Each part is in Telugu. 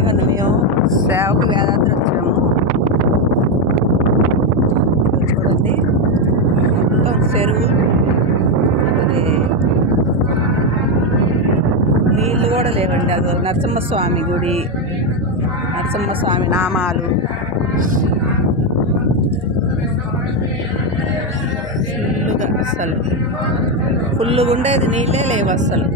ఇవన్నీ మేము సేవకు వేదాద్రి వచ్చాము. చూడండి మొత్తం చెరువు, మరి నీళ్ళు కూడా లేవండి. అది నరసింహస్వామి గుడి, నరసింహస్వామి నామాలు. అసలు ఫుల్గా ఉండేది, నీళ్ళే లేవు అసలు.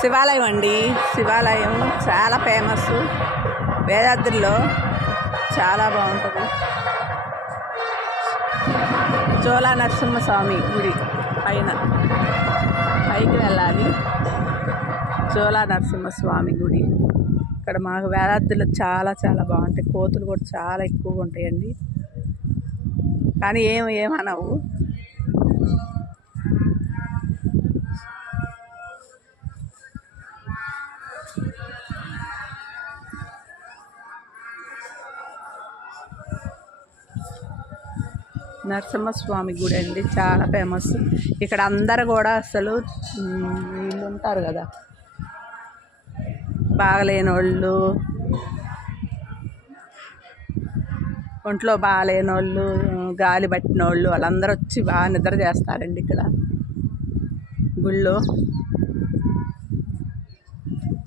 శివాలయం అండి, శివాలయం చాలా ఫేమస్ వేదాద్రిలో, చాలా బాగుంటుంది. జోలా నరసింహస్వామి గుడి పైన పైకి వెళ్ళాలి. జోలా నరసింహస్వామి గుడి ఇక్కడ మాకు వేదాద్రిలో చాలా చాలా బాగుంటాయి. కోతులు కూడా చాలా ఎక్కువగా ఉంటాయండి, కానీ ఏమనవు. నరసింహస్వామి గుడి అండి, చాలా ఫేమస్. ఇక్కడ అందరు కూడా అసలు వీళ్ళు ఉంటారు కదా, బాగలేని వాళ్ళు, ఒంట్లో బాగాలేని వాళ్ళు, గాలి పట్టిన వాళ్ళు, వాళ్ళందరూ వచ్చి బాగా నిద్ర చేస్తారండి ఇక్కడ గుళ్ళో.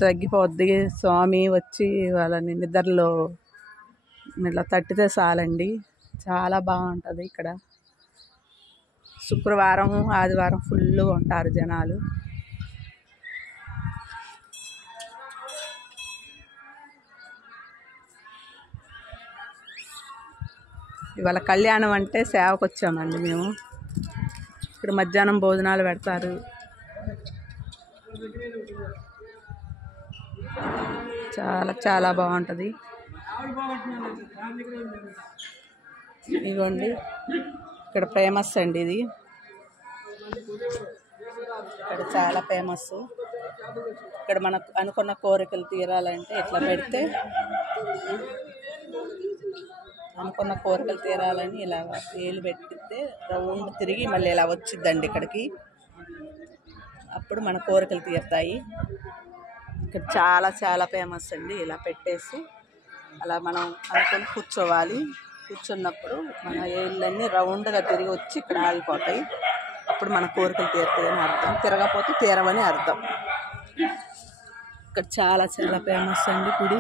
తగ్గిపోద్ది, స్వామి వచ్చి వాళ్ళని నిద్రలో ఇట్లా తట్టితే చాలండి. చాలా బాగుంటుంది ఇక్కడ. శుక్రవారం ఆదివారం ఫుల్గా ఉంటారు జనాలు. ఇవాళ కళ్యాణం అంటే సేవకు వచ్చామండి మేము. ఇక్కడ మధ్యాహ్నం భోజనాలు పెడతారు. చాలా చాలా బాగుంటుంది. ఇదిగోండి ఇక్కడ ఫేమస్ అండి, ఇది ఇక్కడ చాలా ఫేమస్. ఇక్కడ మనకు అనుకున్న కోరికలు తీరాలంటే ఇట్లా పెడితే, అనుకున్న కోరికలు తీరాలని ఇలా వేలు పెట్టితే రౌండ్ తిరిగి మళ్ళీ ఇలా వచ్చిద్దండి ఇక్కడికి. అప్పుడు మన కోరికలు తీరుతాయి. ఇక్కడ చాలా చాలా ఫేమస్ అండి. ఇలా పెట్టేసి అలా మనం అనుకుని కూర్చోవాలి. కూర్చున్నప్పుడు మన ఏళ్ళన్నీ రౌండ్గా తిరిగి వచ్చి ఇక్కడ ఆగిపోతాయి. అప్పుడు మన కోరికలు తీరుతాయని అర్థం, తిరగపోతే తీరవని అర్థం. ఇక్కడ చాలా చాలా ఫేమస్ అండి గుడి.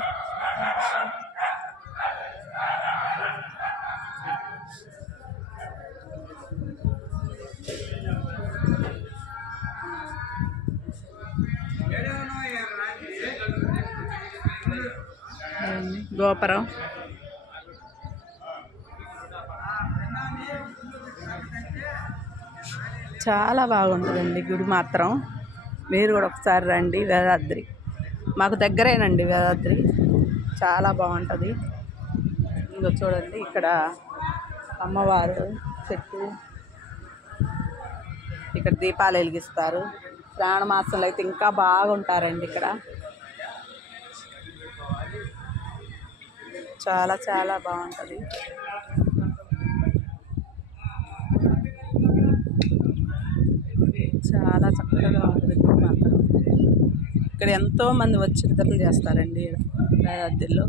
గోపురం చాలా బాగుంటుందండి గుడి మాత్రం. మీరు కూడా ఒకసారి రండి. వేదాద్రి మాకు దగ్గరేనండి, వేదాద్రి చాలా బాగుంటుంది. ఇంకో చూడండి ఇక్కడ అమ్మవారు చెట్టు, ఇక్కడ దీపాలు వెలిగిస్తారు. శ్రావణ మాసంలో అయితే ఇంకా బాగుంటారండి ఇక్కడ. చాలా చాలా బాగుంటుంది. చాలా చక్కగా ఉంటుంది గుడి మాత్రం. ఇక్కడ ఎంతోమంది వచ్చి నిద్రలు చేస్తారండి వేదాద్రిలో.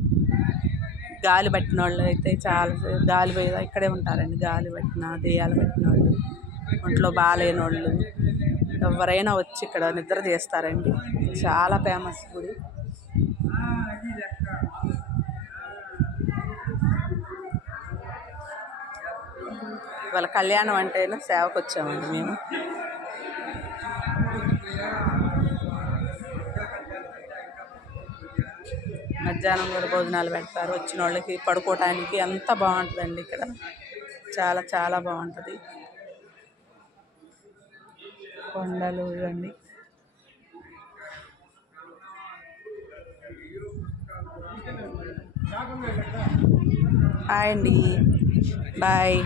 గాలి పట్టిన వాళ్ళు అయితే చాలా గాలి ఇక్కడే ఉంటారండి. గాలి పట్టిన, దెయ్యాలు పట్టిన వాళ్ళు, ఒంట్లో బాగాలేని వాళ్ళు ఎవరైనా వచ్చి ఇక్కడ నిద్ర చేస్తారండి. చాలా ఫేమస్ గుడి. ఇవాళ కళ్యాణం అంటేనే సేవకు వచ్చామండి మేము. మధ్యాహ్నం కూడా భోజనాలు పెడతారు. వచ్చిన వాళ్ళకి పడుకోవటానికి అంతా బాగుంటుందండి ఇక్కడ. చాలా చాలా బాగుంటుంది. కొండలు ఇవన్నీ. హాయ్ అండి, బాయ్.